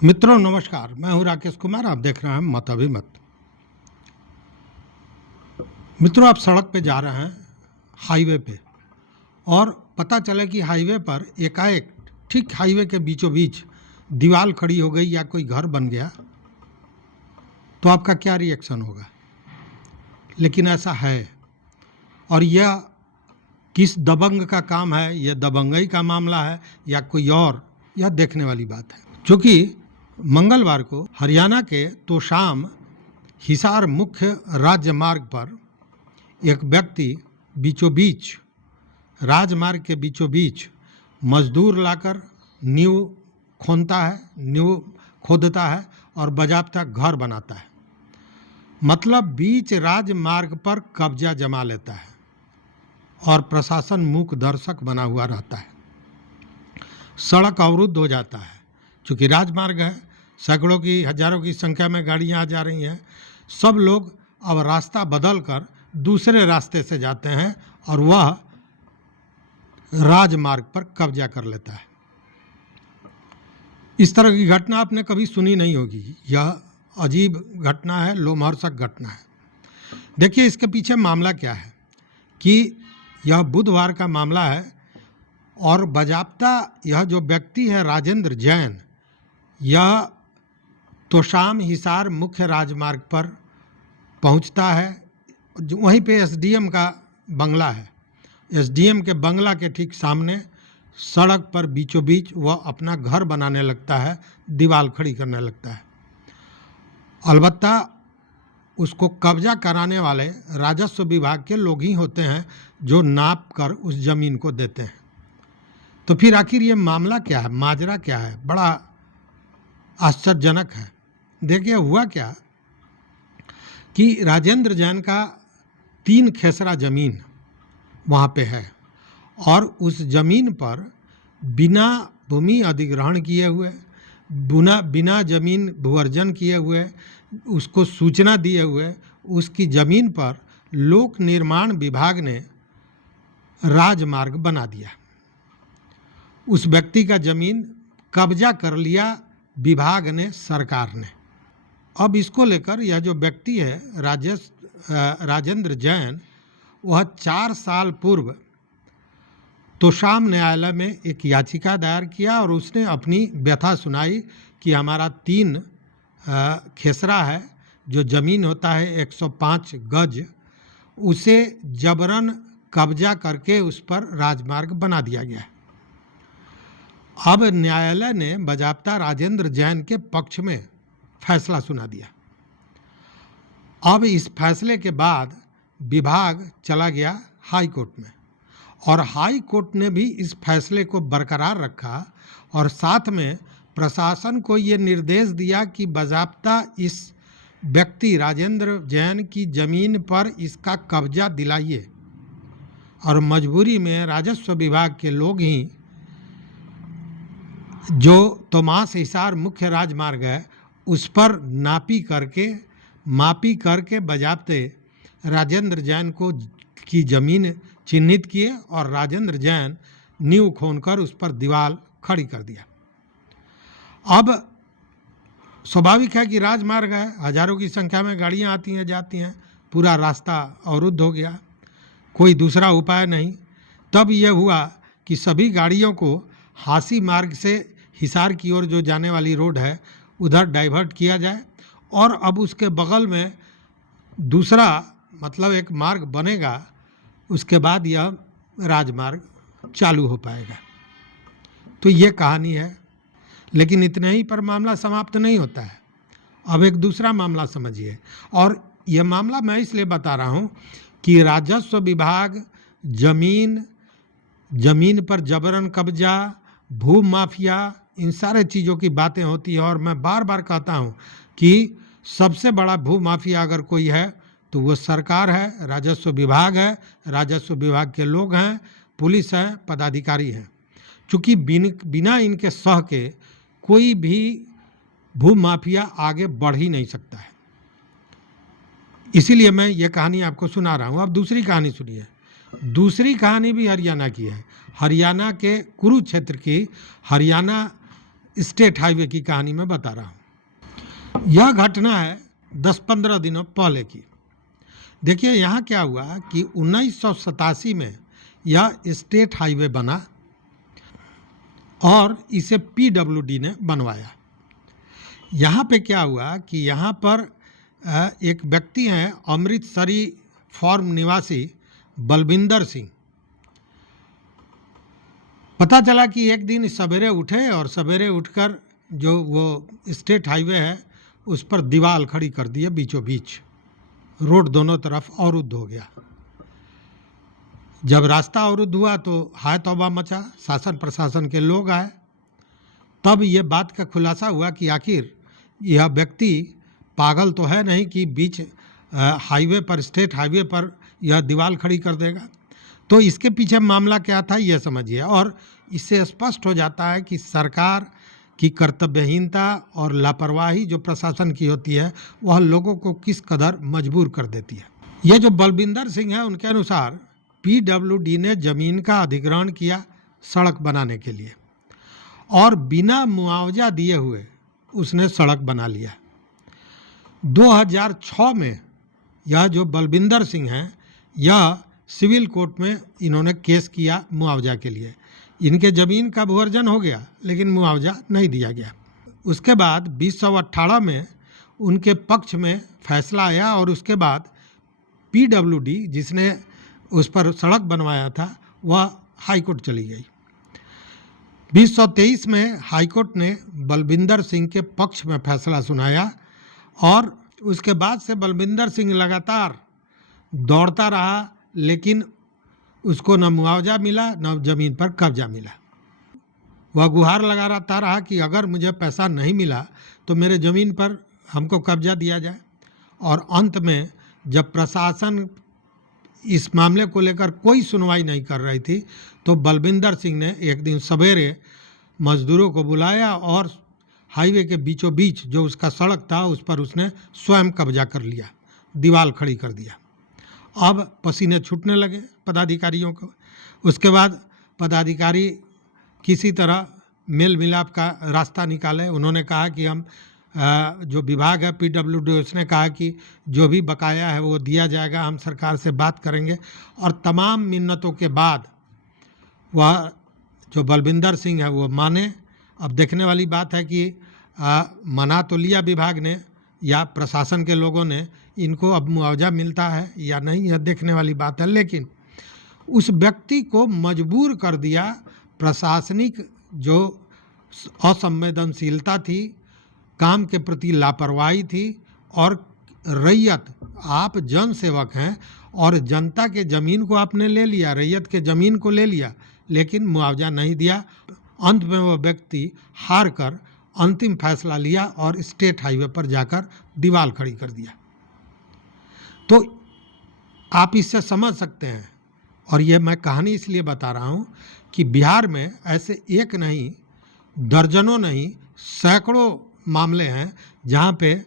मित्रों नमस्कार, मैं हूं राकेश कुमार। आप देख रहे हैं मत अभिमत। मित्रों, आप सड़क पे जा रहे हैं, हाईवे पे, और पता चले कि हाईवे पर एकाएक ठीक हाईवे के बीचों बीच दीवार खड़ी हो गई या कोई घर बन गया, तो आपका क्या रिएक्शन होगा? लेकिन ऐसा है, और यह किस दबंग का काम है? यह दबंगई का मामला है या कोई और? यह देखने वाली बात है। क्योंकि मंगलवार को हरियाणा के तोशाम हिसार मुख्य राजमार्ग पर एक व्यक्ति बीचों-बीच राजमार्ग के बीचों बीच मजदूर लाकर नींव खोदता है और बाजाबता घर बनाता है। मतलब बीच राजमार्ग पर कब्जा जमा लेता है और प्रशासन मूक दर्शक बना हुआ रहता है। सड़क अवरुद्ध हो जाता है। चूँकि राजमार्ग है, सैकड़ों की हजारों की संख्या में गाड़ियाँ आ जा रही हैं। सब लोग अब रास्ता बदल कर दूसरे रास्ते से जाते हैं और वह राजमार्ग पर कब्जा कर लेता है। इस तरह की घटना आपने कभी सुनी नहीं होगी। यह अजीब घटना है, लोमहर्षक घटना है। देखिए, इसके पीछे मामला क्या है कि यह बुधवार का मामला है और बाजाबता यह जो व्यक्ति है राजेंद्र जैन, यह तोशाम हिसार मुख्य राजमार्ग पर पहुंचता है। वहीं पे एसडीएम का बंगला है। एसडीएम के बंगला के ठीक सामने सड़क पर बीचों बीच वह अपना घर बनाने लगता है, दीवार खड़ी करने लगता है। अलबत्ता उसको कब्जा कराने वाले राजस्व विभाग के लोग ही होते हैं जो नाप कर उस ज़मीन को देते हैं। तो फिर आखिर ये मामला क्या है, माजरा क्या है? बड़ा आश्चर्यजनक है। देखिए, हुआ क्या कि राजेंद्र जैन का 3 खेसरा ज़मीन वहाँ पे है और उस ज़मीन पर बिना भूमि अधिग्रहण किए हुए, बिना ज़मीन भूअर्जन किए हुए, उसको सूचना दिए हुए, उसकी ज़मीन पर लोक निर्माण विभाग ने राजमार्ग बना दिया। उस व्यक्ति का ज़मीन कब्जा कर लिया विभाग ने, सरकार ने। अब इसको लेकर यह जो व्यक्ति है राजेंद्र जैन, वह 4 साल पूर्व तोशाम न्यायालय में एक याचिका दायर किया और उसने अपनी व्यथा सुनाई कि हमारा 3 खेसरा है, जो ज़मीन होता है 105 गज, उसे जबरन कब्जा करके उस पर राजमार्ग बना दिया गया है। अब न्यायालय ने बाजाबता राजेंद्र जैन के पक्ष में फैसला सुना दिया। अब इस फैसले के बाद विभाग चला गया हाई कोर्ट में और हाई कोर्ट ने भी इस फैसले को बरकरार रखा और साथ में प्रशासन को ये निर्देश दिया कि बाजाबता इस व्यक्ति राजेंद्र जैन की ज़मीन पर इसका कब्जा दिलाइए। और मजबूरी में राजस्व विभाग के लोग ही, जो तोमास हिसार मुख्य राजमार्ग है, उस पर मापी करके बाजाबते राजेंद्र जैन की ज़मीन चिन्हित किए और राजेंद्र जैन नींव खोदकर उस पर दीवार खड़ी कर दिया। अब स्वाभाविक है कि राजमार्ग है, हजारों की संख्या में गाड़ियां आती हैं जाती हैं, पूरा रास्ता अवरुद्ध हो गया, कोई दूसरा उपाय नहीं। तब यह हुआ कि सभी गाड़ियों को हांसी मार्ग से हिसार की ओर जो जाने वाली रोड है उधर डाइवर्ट किया जाए और अब उसके बगल में दूसरा मतलब एक मार्ग बनेगा। उसके बाद यह राजमार्ग चालू हो पाएगा। तो ये कहानी है। लेकिन इतने ही पर मामला समाप्त नहीं होता है। अब एक दूसरा मामला समझिए, और यह मामला मैं इसलिए बता रहा हूँ कि राजस्व विभाग ज़मीन पर जबरन कब्जा, भू माफिया, इन सारे चीज़ों की बातें होती है। और मैं बार बार कहता हूँ कि सबसे बड़ा भू माफिया अगर कोई है तो वो सरकार है, राजस्व विभाग है, राजस्व विभाग के लोग हैं, पुलिस है, पदाधिकारी हैं। चूँकि बिना इनके सह के कोई भी भू माफिया आगे बढ़ ही नहीं सकता है। इसीलिए मैं ये कहानी आपको सुना रहा हूँ। अब दूसरी कहानी सुनिए। दूसरी कहानी भी हरियाणा की है। हरियाणा के कुरुक्षेत्र की, हरियाणा स्टेट हाईवे की कहानी मैं बता रहा हूँ। यह घटना है 10-15 दिनों पहले की। देखिए यहाँ क्या हुआ कि 1987 में यह स्टेट हाईवे बना और इसे पीडब्ल्यूडी ने बनवाया। यहाँ पे क्या हुआ कि यहाँ पर एक व्यक्ति हैं अमृतसरी फार्म निवासी बलविंदर सिंह। पता चला कि एक दिन सवेरे उठे और सवेरे उठकर जो वो स्टेट हाईवे है उस पर दीवार खड़ी कर दी है बीचों बीच, रोड दोनों तरफ अवरुद्ध हो गया। जब रास्ता अवरुद्ध हुआ तो हाय तौबा मचा, शासन प्रशासन के लोग आए। तब ये बात का खुलासा हुआ कि आखिर यह व्यक्ति पागल तो है नहीं कि बीच हाईवे पर, स्टेट हाईवे पर यह दीवार खड़ी कर देगा। तो इसके पीछे मामला क्या था ये समझिए, और इससे स्पष्ट हो जाता है कि सरकार की कर्तव्यहीनता और लापरवाही जो प्रशासन की होती है वह लोगों को किस कदर मजबूर कर देती है। ये जो बलविंदर सिंह है उनके अनुसार पीडब्ल्यूडी ने ज़मीन का अधिग्रहण किया सड़क बनाने के लिए और बिना मुआवजा दिए हुए उसने सड़क बना लिया। 2006 में यह जो बलविंदर सिंह हैं यह सिविल कोर्ट में इन्होंने केस किया मुआवजा के लिए। इनके ज़मीन का भूअर्जन हो गया लेकिन मुआवजा नहीं दिया गया। उसके बाद 2018 में उनके पक्ष में फैसला आया और उसके बाद पीडब्ल्यूडी जिसने उस पर सड़क बनवाया था वह हाई कोर्ट चली गई। 2023 में हाई कोर्ट ने बलविंदर सिंह के पक्ष में फैसला सुनाया और उसके बाद से बलविंदर सिंह लगातार दौड़ता रहा लेकिन उसको न मुआवजा मिला न ज़मीन पर कब्जा मिला। वह गुहार लगाता रहा कि अगर मुझे पैसा नहीं मिला तो मेरे ज़मीन पर हमको कब्जा दिया जाए। और अंत में जब प्रशासन इस मामले को लेकर कोई सुनवाई नहीं कर रही थी तो बलविंदर सिंह ने एक दिन सवेरे मजदूरों को बुलाया और हाईवे के बीचों बीच जो उसका सड़क था उस पर उसने स्वयं कब्जा कर लिया, दीवार खड़ी कर दिया। अब पसीने छूटने लगे पदाधिकारियों को। उसके बाद पदाधिकारी किसी तरह मेल मिलाप का रास्ता निकाले। उन्होंने कहा कि हम जो विभाग है पीडब्ल्यूडी उसने कहा कि जो भी बकाया है वो दिया जाएगा, हम सरकार से बात करेंगे। और तमाम मिन्नतों के बाद वह जो बलविंदर सिंह है वो माने। अब देखने वाली बात है कि मना तो लिया विभाग ने या प्रशासन के लोगों ने, इनको अब मुआवजा मिलता है या नहीं यह देखने वाली बात है। लेकिन उस व्यक्ति को मजबूर कर दिया प्रशासनिक जो असंवेदनशीलता थी, काम के प्रति लापरवाही थी। और रैयत, आप जन सेवक हैं और जनता के ज़मीन को आपने ले लिया, रैयत के ज़मीन को ले लिया लेकिन मुआवजा नहीं दिया। अंत में वह व्यक्ति हार कर अंतिम फैसला लिया और स्टेट हाईवे पर जाकर दीवार खड़ी कर दिया। तो आप इससे समझ सकते हैं, और ये मैं कहानी इसलिए बता रहा हूँ कि बिहार में ऐसे एक नहीं, दर्जनों नहीं, सैकड़ों मामले हैं जहाँ पे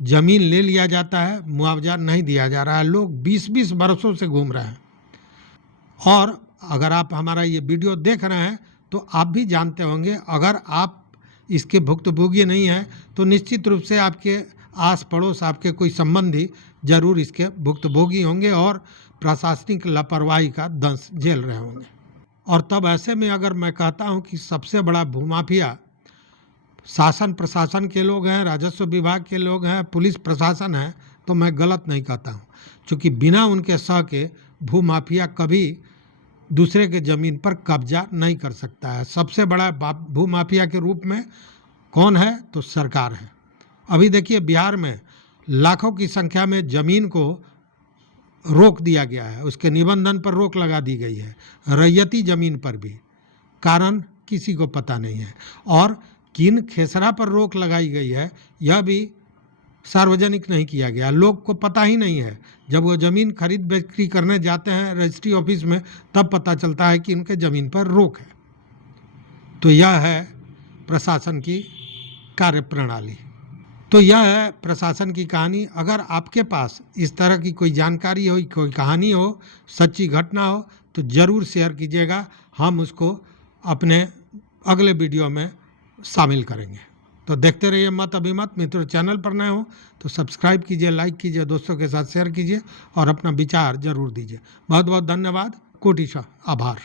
ज़मीन ले लिया जाता है, मुआवजा नहीं दिया जा रहा है। लोग 20-20 बरसों से घूम रहे हैं। और अगर आप हमारा ये वीडियो देख रहे हैं तो आप भी जानते होंगे, अगर आप इसके भुक्तभोगी नहीं हैं तो निश्चित रूप से आपके आस पड़ोस, आपके कोई संबंधी जरूर इसके भुक्तभोगी होंगे और प्रशासनिक लापरवाही का दंश झेल रहे होंगे। और तब ऐसे में अगर मैं कहता हूं कि सबसे बड़ा भूमाफिया शासन प्रशासन के लोग हैं, राजस्व विभाग के लोग हैं, पुलिस प्रशासन है, तो मैं गलत नहीं कहता हूं, क्योंकि बिना उनके सह के भूमाफिया कभी दूसरे के ज़मीन पर कब्जा नहीं कर सकता है। सबसे बड़ा भूमाफिया के रूप में कौन है तो सरकार है। अभी देखिए बिहार में लाखों की संख्या में ज़मीन को रोक दिया गया है, उसके निबंधन पर रोक लगा दी गई है, रैयती ज़मीन पर भी। कारण किसी को पता नहीं है। और किन खेसरा पर रोक लगाई गई है यह भी सार्वजनिक नहीं किया गया, लोग को पता ही नहीं है। जब वो ज़मीन खरीद बिक्री करने जाते हैं रजिस्ट्री ऑफिस में तब पता चलता है कि उनके ज़मीन पर रोक है। तो यह है प्रशासन की कार्यप्रणाली। तो यह है प्रशासन की कहानी। अगर आपके पास इस तरह की कोई जानकारी हो, कोई कहानी हो, सच्ची घटना हो तो ज़रूर शेयर कीजिएगा। हम उसको अपने अगले वीडियो में शामिल करेंगे। तो देखते रहिए मत अभिमत। मित्रों, चैनल पर नए हो तो सब्सक्राइब कीजिए, लाइक कीजिए, दोस्तों के साथ शेयर कीजिए और अपना विचार जरूर दीजिए। बहुत बहुत धन्यवाद, कोटिशः आभार।